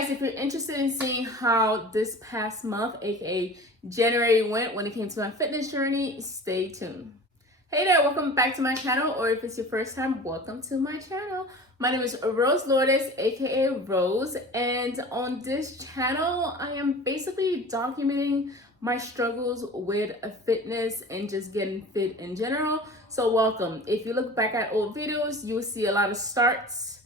guys, if you're interested in seeing how this past month, aka January, went when it came to my fitness journey, stay tuned. Hey there, welcome back to my channel, or if it's your first time, welcome to my channel. My name is Rose Lourdes, aka Rose, and on this channel, I am basically documenting my struggles with fitness and just getting fit in general. So welcome. If you look back at old videos, you will see a lot of starts,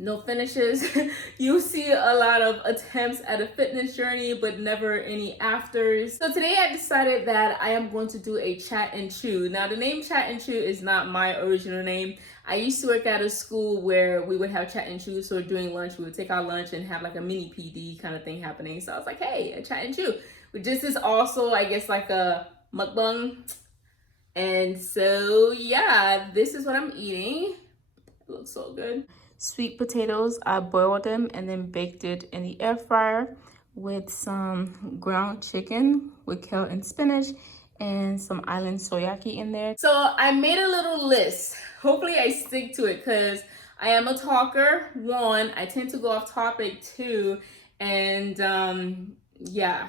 no finishes. You'll see a lot of attempts at a fitness journey, but never any afters. So today I decided that I am going to do a chat and chew. Now the name chat and chew is not my original name. I used to work at a school where we would have chat and chew. So during lunch, we would take our lunch and have like a mini PD kind of thing happening. So I was like, hey, a chat and chew. But this is also, I guess, like a mukbang. And so yeah, this is what I'm eating. It looks so good. Sweet potatoes, I boiled them and then baked it in the air fryer with some ground chicken with kale and spinach and some island soyaki in there. So I made a little list. Hopefully I stick to it because I am a talker. One, I tend to go off topic. Two, and yeah.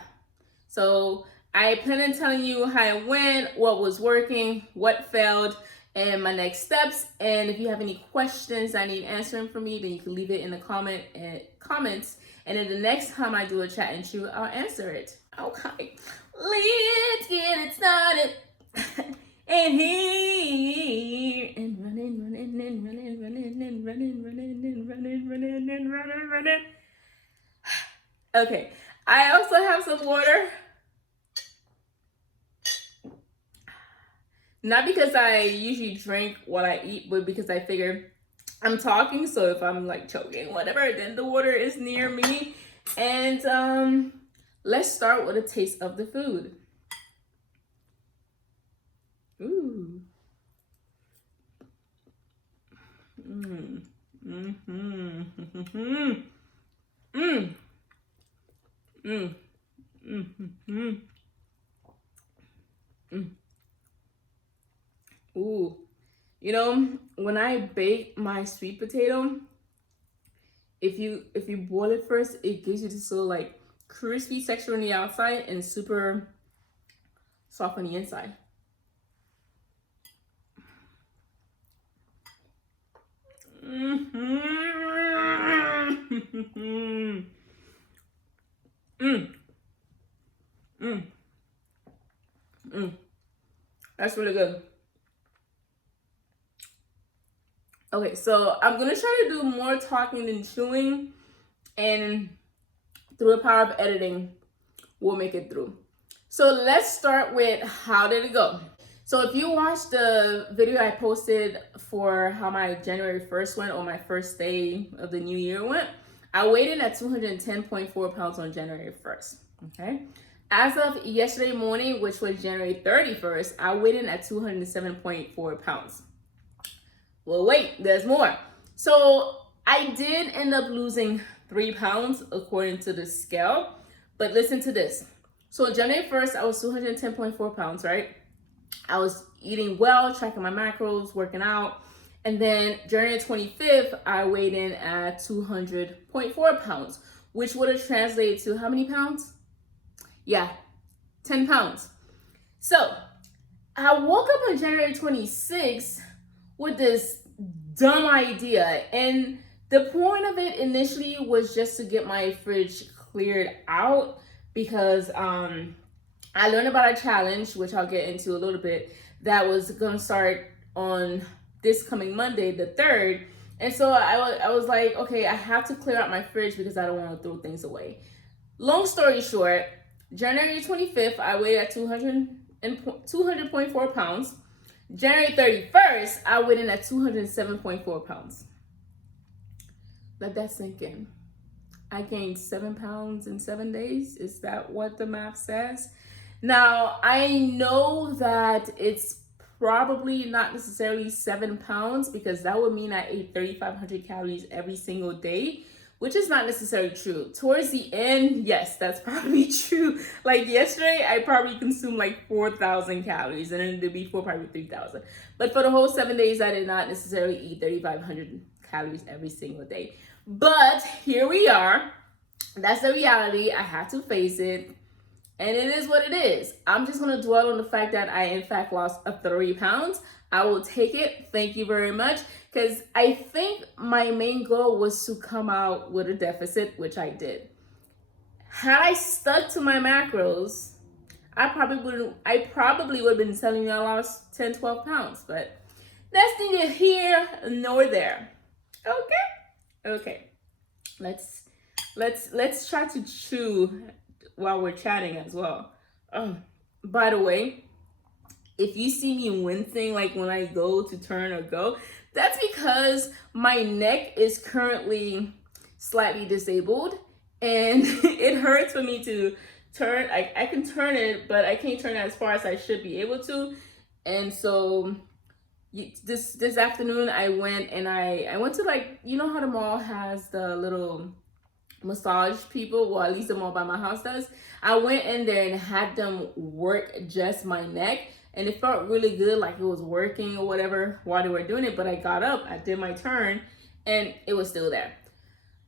So I plan on telling you how it went, what was working, what failed, and my next steps. And if you have any questions I need answering from me, then you can leave it in the comments. And then the next time I do a chat and chew, I'll answer it. Okay, let's get it started. And here and running. Okay, I also have some water. Not because I usually drink what I eat, but because I figure I'm talking, so if I'm like choking, whatever, then the water is near me. And let's start with a taste of the food. Ooh. Mmm. Mm-hmm. Mm-hmm. Mm. Mm. Mm-hmm. Mm. Ooh, you know, when I bake my sweet potato, if you boil it first, it gives you this little like crispy texture on the outside and super soft on the inside. Mm-hmm. Mm. Mm. Mm. That's really good. Okay, so I'm gonna try to do more talking than chewing, and through the power of editing, we'll make it through. So let's start with how did it go? So if you watched the video I posted for how my January 1st went, or my first day of the new year went, I weighed in at 210.4 pounds on January 1st, okay? As of yesterday morning, which was January 31st, I weighed in at 207.4 pounds. Well, wait, there's more. So I did end up losing 3 pounds according to the scale, but listen to this. So January 1st, I was 210.4 pounds, right? I was eating well, tracking my macros, working out. And then January 25th, I weighed in at 200.4 pounds, which would have translated to how many pounds? Yeah, 10 pounds. So I woke up on January 26th with this dumb idea, and the point of it initially was just to get my fridge cleared out because I learned about a challenge, which I'll get into a little bit, that was gonna start on this coming Monday, the 3rd. And so I was like, okay, I have to clear out my fridge because I don't want to throw things away. Long story short, January 25th, I weighed at 200.4 pounds. January 31st, I weighed in at 207.4 pounds. Let that sink in. I gained 7 pounds in 7 days. Is that what the math says? Now, I know that it's probably not necessarily 7 pounds because that would mean I ate 3,500 calories every single day, which is not necessarily true. Towards the end, yes, that's probably true. Like yesterday, I probably consumed like 4,000 calories, and then the day before probably 3,000. But for the whole 7 days, I did not necessarily eat 3,500 calories every single day. But here we are. That's the reality. I have to face it. And it is what it is. I'm just going to dwell on the fact that I, in fact, lost 30 pounds. I will take it. Thank you very much. Because I think my main goal was to come out with a deficit, which I did. Had I stuck to my macros, I probably would have been telling you I lost 10, 12 pounds. But that's neither here nor there. Okay. Let's try to chew while we're chatting as well. By the way, if you see me wincing like when I go to turn or go, that's because my neck is currently slightly disabled and it hurts for me to turn. I can turn it, but I can't turn it as far as I should be able to. And so this afternoon I went to, like, you know how the mall has the little massage people, well, at least the mall by my house does. I went in there and had them work just my neck, and it felt really good, like it was working or whatever while they were doing it. But I got up, I did my turn, and it was still there.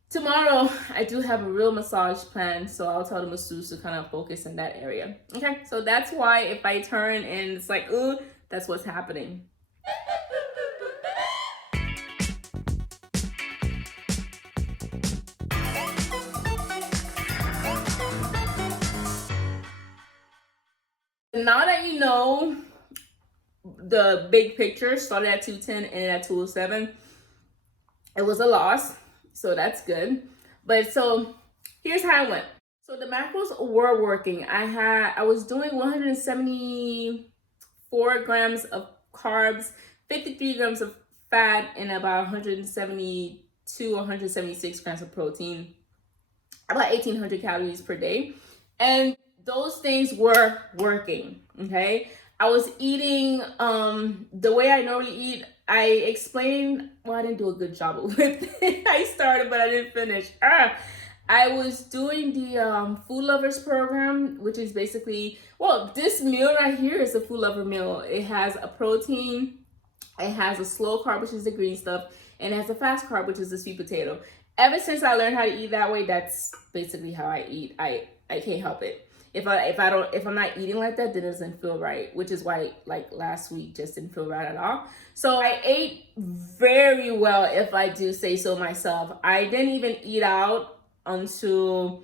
Tomorrow I do have a real massage plan, so I'll tell the masseuse to kind of focus in that area. Okay, so that's why if I turn and it's like, ooh, that's what's happening. Now that you know the big picture, started at 210 and at 207, it was a loss, so that's good. But so here's how I went. So the macros were working. I was doing 174 grams of carbs, 53 grams of fat, and about 172 or 176 grams of protein, about 1,800 calories per day. And those things were working, okay? I was eating the way I normally eat. I explained, well, I didn't do a good job with it. I started, but I didn't finish. I was doing the Food Lovers program, which is basically, well, this meal right here is a Food Lover meal. It has a protein, it has a slow carb, which is the green stuff, and it has a fast carb, which is the sweet potato. Ever since I learned how to eat that way, that's basically how I eat. I can't help it. If I'm not eating like that, then it doesn't feel right, which is why, like, last week just didn't feel right at all. So I ate very well, if I do say so myself. I didn't even eat out until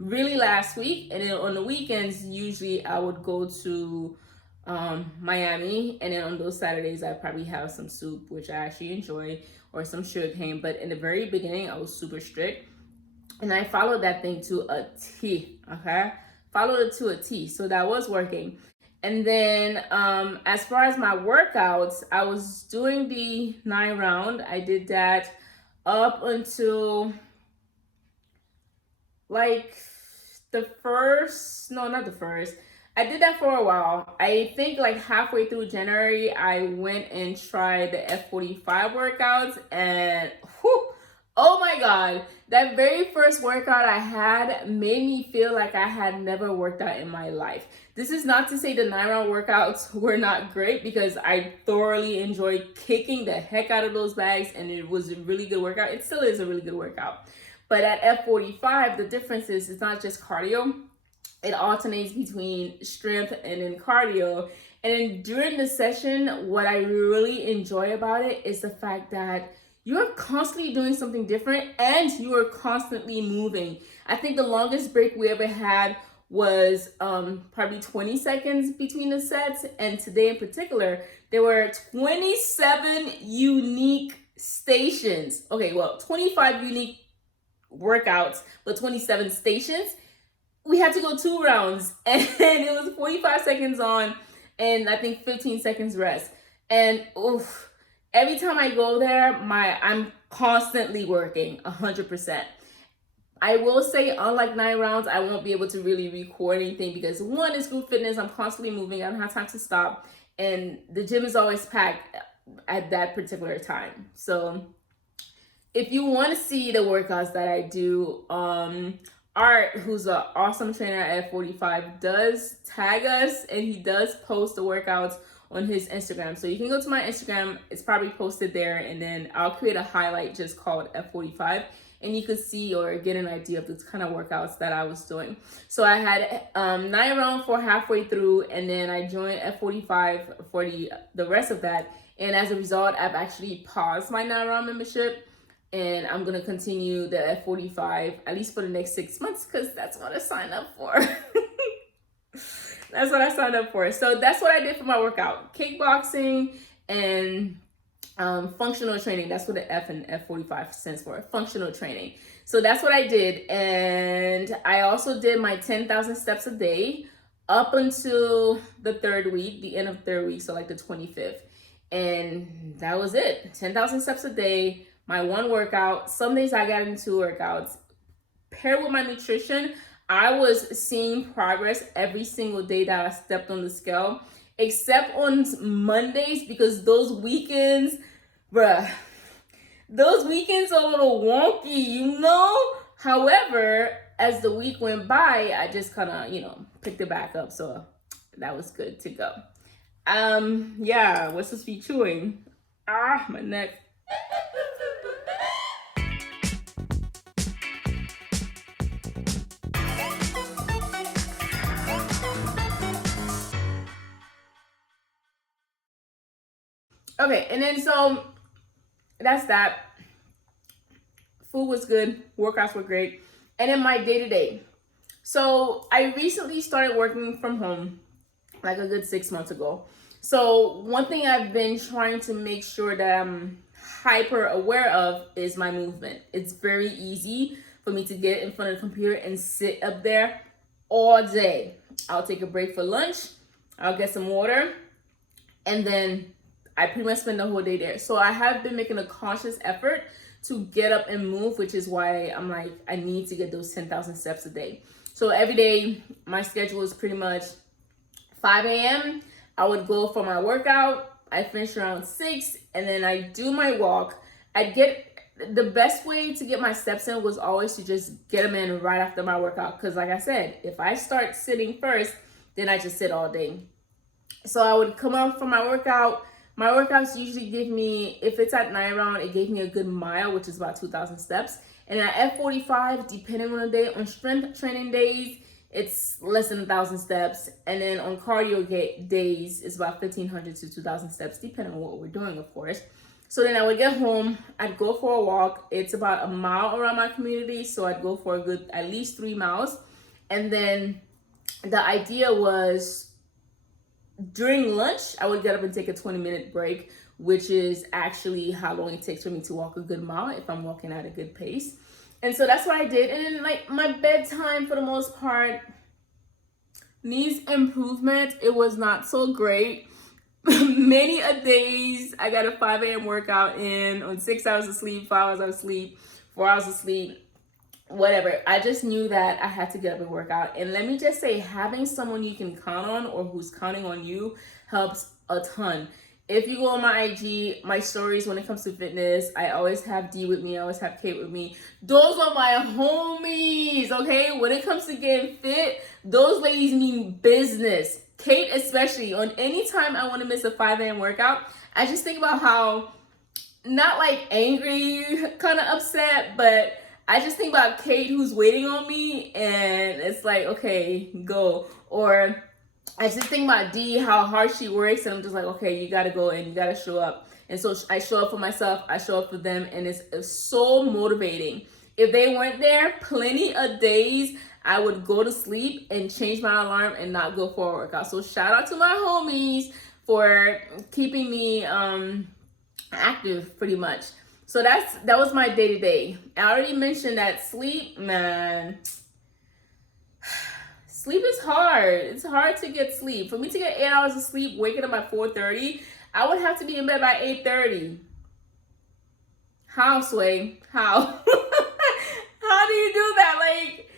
really last week, and then on the weekends usually I would go to Miami, and then on those Saturdays I probably have some soup, which I actually enjoy, or some sugarcane. But in the very beginning I was super strict, and I followed that thing to a T, okay? Followed it to a T, so that was working. And then as far as my workouts, I was doing the 9 round. I did that up until like not the first. I did that for a while. I think like halfway through January, I went and tried the F45 workouts, and whew, oh my God, that very first workout I had made me feel like I had never worked out in my life. This is not to say the 9 round workouts were not great, because I thoroughly enjoyed kicking the heck out of those bags, and it was a really good workout. It still is a really good workout. But at F45, the difference is it's not just cardio. It alternates between strength and then cardio. And then during the session, what I really enjoy about it is the fact that you're constantly doing something different and you are constantly moving. I think the longest break we ever had was probably 20 seconds between the sets. And today in particular, there were 27 unique stations. Okay, well, 25 unique workouts, but 27 stations. We had to go 2 rounds, and it was 45 seconds on and I think 15 seconds rest. And oof, every time I go there, I'm constantly working 100%. I will say, unlike 9 rounds, I won't be able to really record anything because one is group fitness. I'm constantly moving. I don't have time to stop, and the gym is always packed at that particular time. So if you want to see the workouts that I do, Art, who's an awesome trainer at F45, does tag us, and he does post the workouts on his Instagram. So you can go to my Instagram, it's probably posted there, and then I'll create a highlight just called F45, and you could see or get an idea of the kind of workouts that I was doing. So I had 9 rounds for halfway through, and then I joined F45 for the rest of that. And as a result, I've actually paused my 9 round membership, and I'm going to continue the F45 at least for the next 6 months, because that's what I signed up for. That's what I signed up for. So that's what I did for my workout: kickboxing and functional training. That's what the F and F45 stands for, functional training. So that's what I did. And I also did my 10,000 steps a day up until the 3rd week, the end of 3rd week, so like the 25th. And that was it. 10,000 steps a day, my one workout. Some days I got into 2 workouts. Paired with my nutrition, I was seeing progress every single day that I stepped on the scale, except on Mondays, because those weekends, those weekends are a little wonky, you know? However, as the week went by, I just kind of, picked it back up. So that was good to go. Yeah, what's this be chewing? My neck. Okay, and then so that's that. Food was good, workouts were great. And then my day-to-day. So I recently started working from home like a good 6 months ago. So one thing I've been trying to make sure that I'm hyper aware of is my movement. It's very easy for me to get in front of the computer and sit up there all day. I'll take a break for lunch, I'll get some water, and then I pretty much spend the whole day there. So I have been making a conscious effort to get up and move, which is why I'm like, I need to get those 10,000 steps a day. So every day, my schedule is pretty much 5 a.m. I would go for my workout. I finish around 6, and then I do my walk. The best way to get my steps in was always to just get them in right after my workout. Because like I said, if I start sitting first, then I just sit all day. So I would come up for my workout. My workouts usually give me, if it's at 9 round, it gave me a good mile, which is about 2,000 steps. And at F45, depending on the day, on strength training days, it's less than 1,000 steps. And then on cardio days, it's about 1,500 to 2,000 steps, depending on what we're doing, of course. So then I would get home, I'd go for a walk. It's about a mile around my community, so I'd go for a good at least 3 miles. And then the idea was, during lunch, I would get up and take a 20-minute break, which is actually how long it takes for me to walk a good mile if I'm walking at a good pace. And so that's what I did. And then like my bedtime, for the most part, needs improvement. It was not so great. Many a days I got a 5 a.m. workout in on 6 hours of sleep, 5 hours of sleep, 4 hours of sleep, whatever. I just knew that I had to get up and work out. And let me just say, having someone you can count on or who's counting on you helps a ton. If you go on my IG, my stories when it comes to fitness, I always have D with me. I always have Kate with me. Those are my homies, okay? When it comes to getting fit, those ladies mean business. Kate especially. On any time I want to miss a 5 a.m. workout, I just think about how, not like angry, kind of upset, but I just think about Kate who's waiting on me, and it's like, okay, go. Or I just think about D, how hard she works, and I'm just like, okay, you gotta go and you gotta show up. And so I show up for myself, I show up for them, and it's so motivating. If they weren't there, plenty of days I would go to sleep and change my alarm and not go for a workout. So shout out to my homies for keeping me active pretty much. So that was my day-to-day. I already mentioned that sleep, man. Sleep is hard. It's hard to get sleep. For me to get 8 hours of sleep, waking up at 4:30, I would have to be in bed by 8:30. How, Sway? How? How do you do that? Like,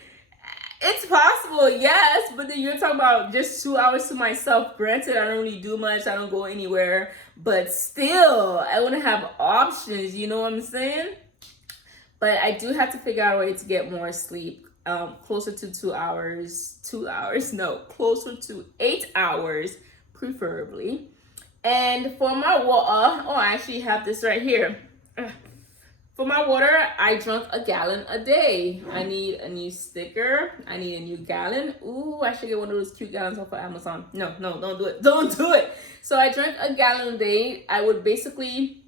it's possible, yes, but then you're talking about just 2 hours to myself. Granted, I don't really do much. I don't go anywhere, but still, I want to have options. You know what I'm saying? But I do have to figure out a way to get more sleep. Closer to 2 hours. Closer to 8 hours, preferably. And for my water, I actually have this right here. For my water, I drunk a gallon a day. I need a new sticker. I need a new gallon. Ooh, I should get one of those cute gallons off of Amazon. No, don't do it. Don't do it. So I drank a gallon a day. I would basically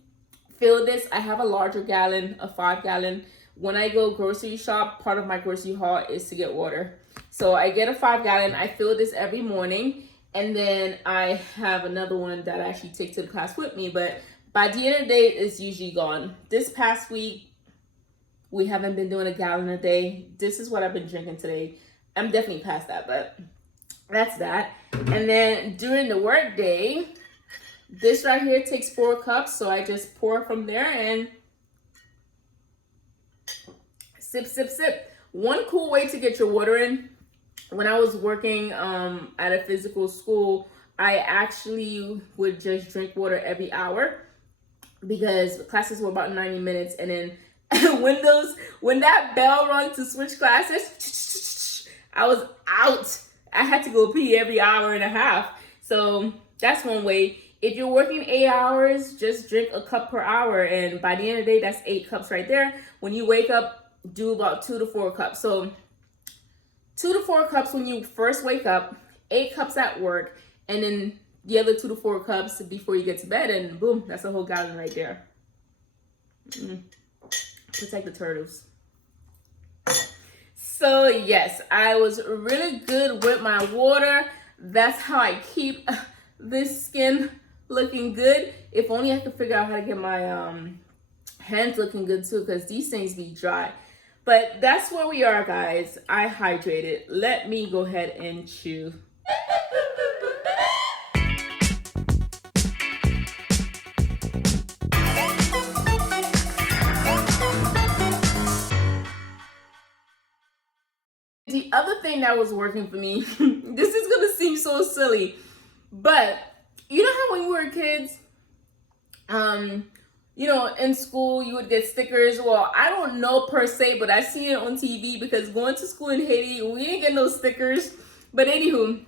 fill this. I have a larger gallon, a 5-gallon. When I go grocery shop, part of my grocery haul is to get water. So I get a 5-gallon. I fill this every morning. And then I have another one that I actually take to the class with me. But by the end of the day, it's usually gone. This past week, we haven't been doing a gallon a day. This is what I've been drinking today. I'm definitely past that, but that's that. And then during the work day, this right here takes 4 cups. So I just pour from there and sip, sip, sip. One cool way to get your water in, when I was working at a physical school, I actually would just drink water every hour because classes were about 90 minutes. And then when that bell rung to switch classes, I was out. I had to go pee every hour and a half. So that's one way. If you're working 8 hours, just drink a cup per hour. And by the end of the day, that's 8 cups right there. When you wake up, do about 2 to 4 cups. So 2 to 4 cups when you first wake up, 8 cups at work, and then the other 2 to 4 cups before you get to bed, and boom, that's a whole gallon right there. Protect the turtles. So yes, I was really good with my water. That's how I keep this skin looking good. If only I could figure out how to get my hands looking good too, because these things be dry. But that's where we are, guys. I hydrated. Let me go ahead and chew. The other thing that was working for me, this is gonna seem so silly, but you know how when we were kids, you know, in school, you would get stickers. Well, I don't know per se, but I see it on TV because going to school in Haiti, we didn't get no stickers. But anywho,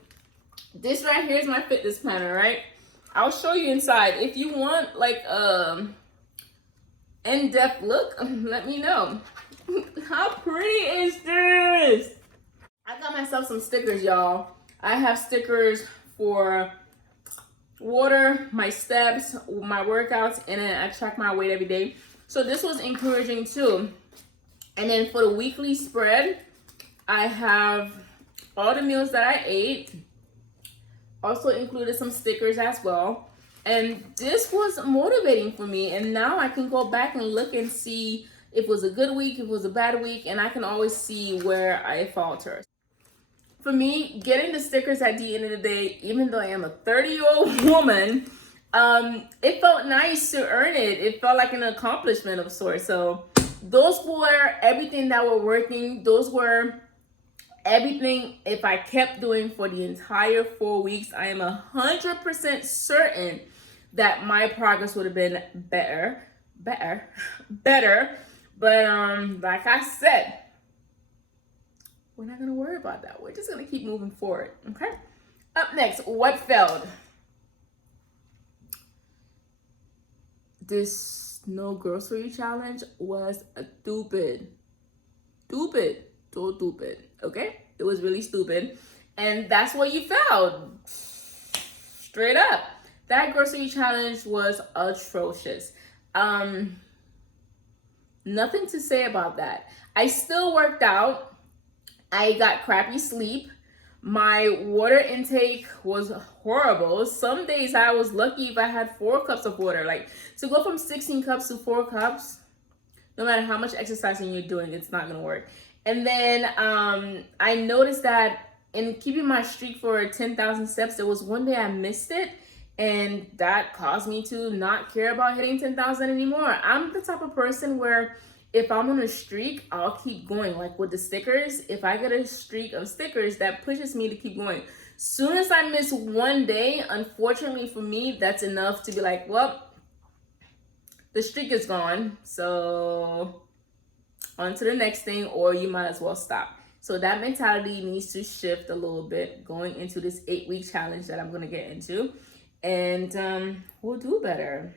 this right here is my fitness planner, right? I'll show you inside. If you want like in-depth look, let me know. How pretty is this? I got myself some stickers, y'all. I have stickers for water, my steps, my workouts, and then I track my weight every day. So this was encouraging too. And then for the weekly spread, I have all the meals that I ate. Also included some stickers as well. And this was motivating for me. And now I can go back and look and see if it was a good week, if it was a bad week, and I can always see where I falter. For me, getting the stickers at the end of the day, even though I am a 30-year-old woman, it felt nice to earn it. It felt like an accomplishment of sorts. So those were everything that were working. Those were everything if I kept doing for the entire 4 weeks. I am 100% certain that my progress would have been better. But like I said, we're not going to worry about that. We're just going to keep moving forward, okay? Up next, what failed? This no grocery challenge was stupid. So stupid, okay? It was really stupid. And that's what you failed. Straight up. That grocery challenge was atrocious. Nothing to say about that. I still worked out. I got crappy sleep. My water intake was horrible. Some days I was lucky if I had 4 cups of water. Like, to go from 16 cups to 4 cups, no matter how much exercising you're doing, it's not gonna work. And then I noticed that in keeping my streak for 10,000 steps, there was one day I missed it, and that caused me to not care about hitting 10,000 anymore. I'm the type of person where if I'm on a streak, I'll keep going. Like with the stickers, if I get a streak of stickers, that pushes me to keep going. Soon as I miss one day, unfortunately for me, that's enough to be like, well, the streak is gone. So on to the next thing, or you might as well stop. So that mentality needs to shift a little bit going into this 8-week challenge that I'm going to get into. And we'll do better.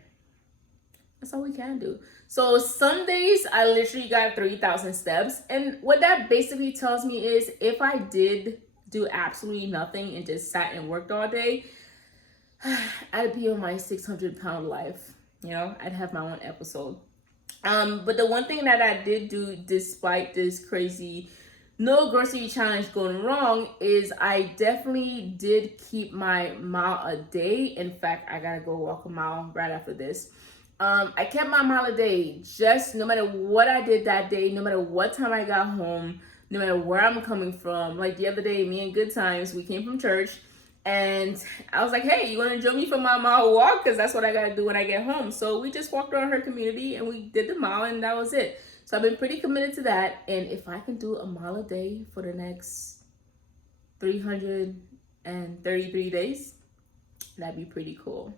That's all we can do. So some days I literally got 3,000 steps. And what that basically tells me is if I did do absolutely nothing and just sat and worked all day, I'd be on my 600-pound life. You know, I'd have my own episode. But the one thing that I did do despite this crazy no grocery challenge going wrong is I definitely did keep my mile a day. In fact, I gotta go walk a mile right after this. I kept my mile a day, just no matter what I did that day, no matter what time I got home, no matter where I'm coming from. Like the other day, me and Good Times, we came from church, and I was like, hey, you want to join me for my mile walk? Because that's what I got to do when I get home. So we just walked around her community and we did the mile, and that was it. So I've been pretty committed to that. And if I can do a mile a day for the next 333 days, that'd be pretty cool.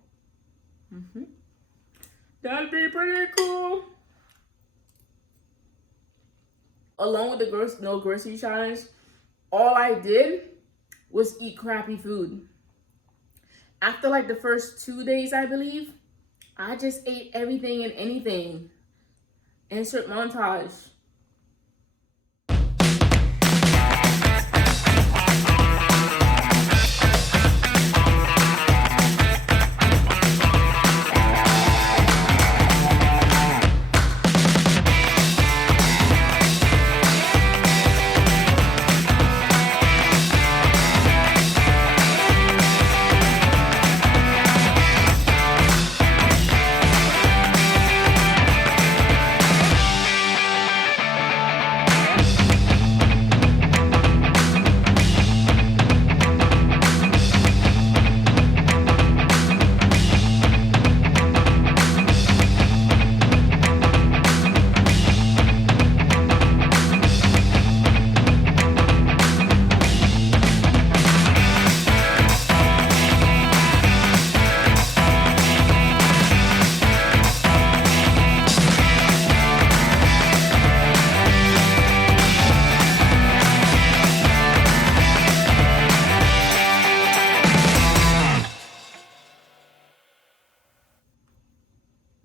That'd be pretty cool. Along with the no grocery challenge, all I did was eat crappy food. After like the first 2 days, I believe, I just ate everything and anything. Insert montage.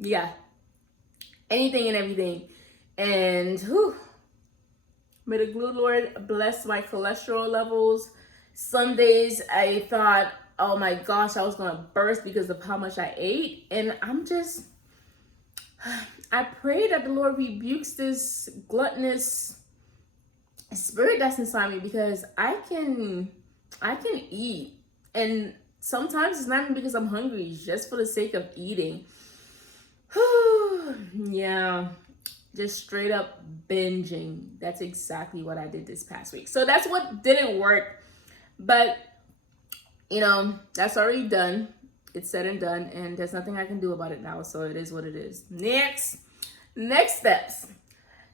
Yeah, anything and everything. And may the good Lord bless my cholesterol levels. Some days I thought, oh my gosh, I was gonna burst because of how much I ate. And I pray that the Lord rebukes this gluttonous spirit that's inside me, because I can eat, and sometimes it's not even because I'm hungry, it's just for the sake of eating. Yeah, just straight up binging. That's exactly what I did this past week. So that's what didn't work, but you know, that's already done. It's said and done, and there's nothing I can do about it now. So it is what it is. Next steps.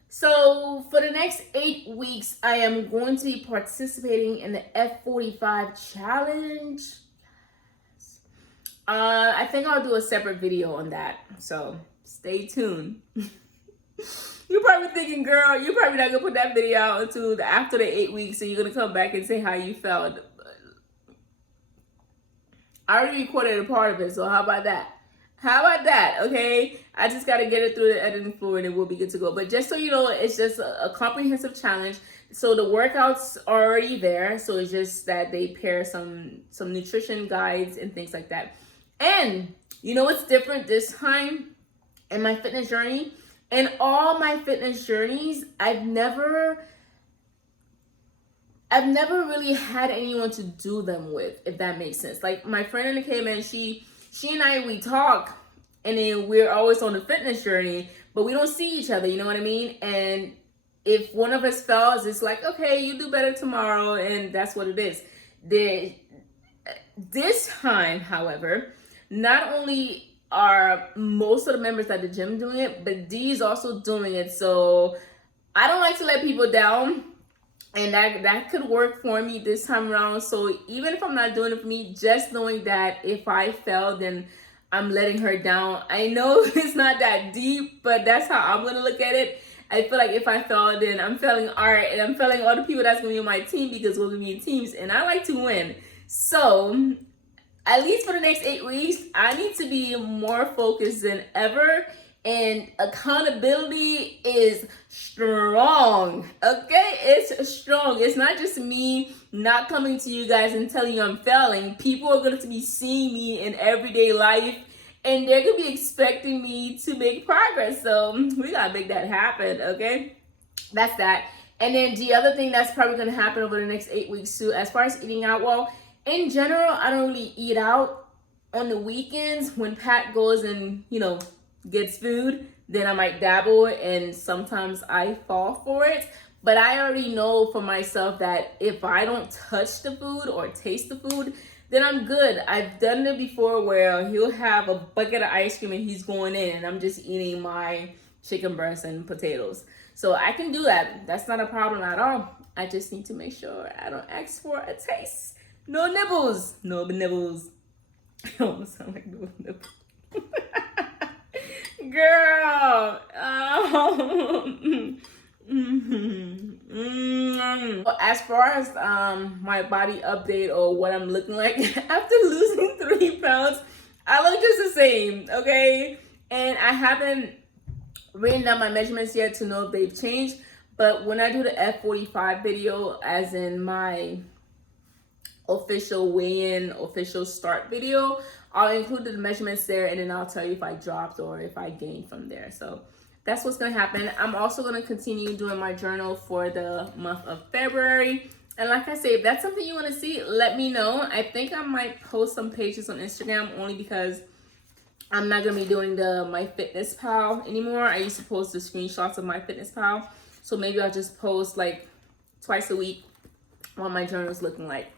So for the next 8 weeks, I am going to be participating in the F45 challenge. I think I'll do a separate video on that, so stay tuned. You're probably thinking, girl, you're probably not gonna put that video out until after the 8 weeks, so you're gonna come back and say how you felt. I already recorded a part of it, so how about that? Okay, I just gotta get it through the editing floor and it will be good to go. But just so you know, it's just a comprehensive challenge. So the workouts are already there, so it's just that they pair some nutrition guides and things like that. And you know what's different this time in my fitness journey? In all my fitness journeys, I've never really had anyone to do them with, if that makes sense. Like my friend Anna came in, she and I, we talk, and then we're always on the fitness journey, but we don't see each other, you know what I mean? And if one of us fails, it's like, okay, you do better tomorrow, and that's what it is. This time, however, not only are most of the members at the gym doing it, but Dee's also doing it. So I don't like to let people down, and that could work for me this time around. So even if I'm not doing it for me, just knowing that if I fail, then I'm letting her down. I know it's not that deep, but that's how I'm gonna look at it. I feel like if I fail, then I'm failing art, and I'm failing all the people that's gonna be on my team, because we're gonna be in teams, and I like to win. So at least for the next 8 weeks, I need to be more focused than ever and accountability is strong. Okay, it's strong. It's not just me not coming to you guys and telling you I'm failing. People are going to be seeing me in everyday life, and they're going to be expecting me to make progress. So we got to make that happen. Okay, that's that. And then the other thing that's probably going to happen over the next 8 weeks too, as far as eating out, well, in general, I don't really eat out on the weekends. When Pat goes and, gets food, then I might dabble, and sometimes I fall for it. But I already know for myself that if I don't touch the food or taste the food, then I'm good. I've done it before where he'll have a bucket of ice cream and he's going in and I'm just eating my chicken breast and potatoes. So I can do that. That's not a problem at all. I just need to make sure I don't ask for a taste. No nibbles. No nibbles. I don't sound like no nibbles. Girl. As far as my body update or what I'm looking like after losing 3 pounds, I look just the same, okay? And I haven't written down my measurements yet to know if they've changed, but when I do the F45 video, as in my official weigh-in, official start video, I'll include the measurements there, and then I'll tell you if I dropped or if I gained from there. So that's what's gonna happen. I'm also gonna continue doing my journal for the month of February. And like I say, if that's something you wanna see, let me know. I think I might post some pages on Instagram only because I'm not gonna be doing the MyFitnessPal anymore. I used to post the screenshots of MyFitnessPal. So maybe I'll just post like twice a week what my journal is looking like.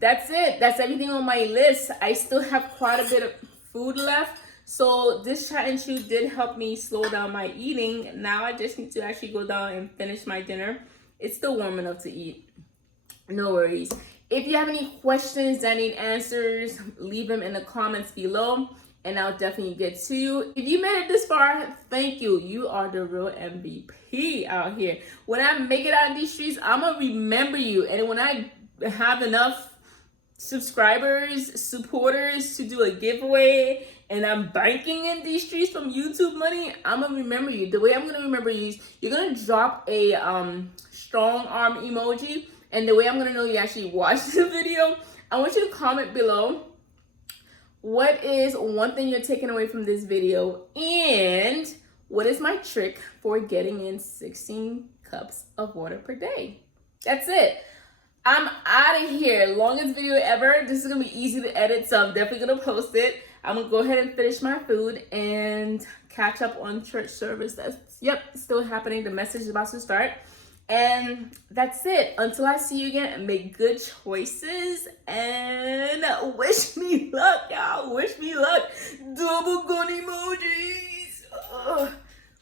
That's it. That's everything on my list. I still have quite a bit of food left. So this challenge did help me slow down my eating. Now I just need to actually go down and finish my dinner. It's still warm enough to eat. No worries. If you have any questions that need answers, leave them in the comments below and I'll definitely get to you. If you made it this far, thank you. You are the real MVP out here. When I make it out in these streets, I'm gonna remember you. And when I have enough subscribers, supporters to do a giveaway, and I'm banking in these streets from YouTube money, I'm gonna remember you. The way I'm gonna remember you is you're gonna drop a strong arm emoji, and the way I'm gonna know you actually watched the video, I want you to comment below what is one thing you're taking away from this video, and what is my trick for getting in 16 cups of water per day. That's it. I'm out of here. Longest video ever. This is gonna be easy to edit, so I'm definitely gonna post it. I'm gonna go ahead and finish my food and catch up on church service. That's still happening. The message is about to start. And that's it. Until I see you again, make good choices and wish me luck, y'all. Wish me luck. Double gun emojis. Ugh,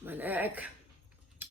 my neck.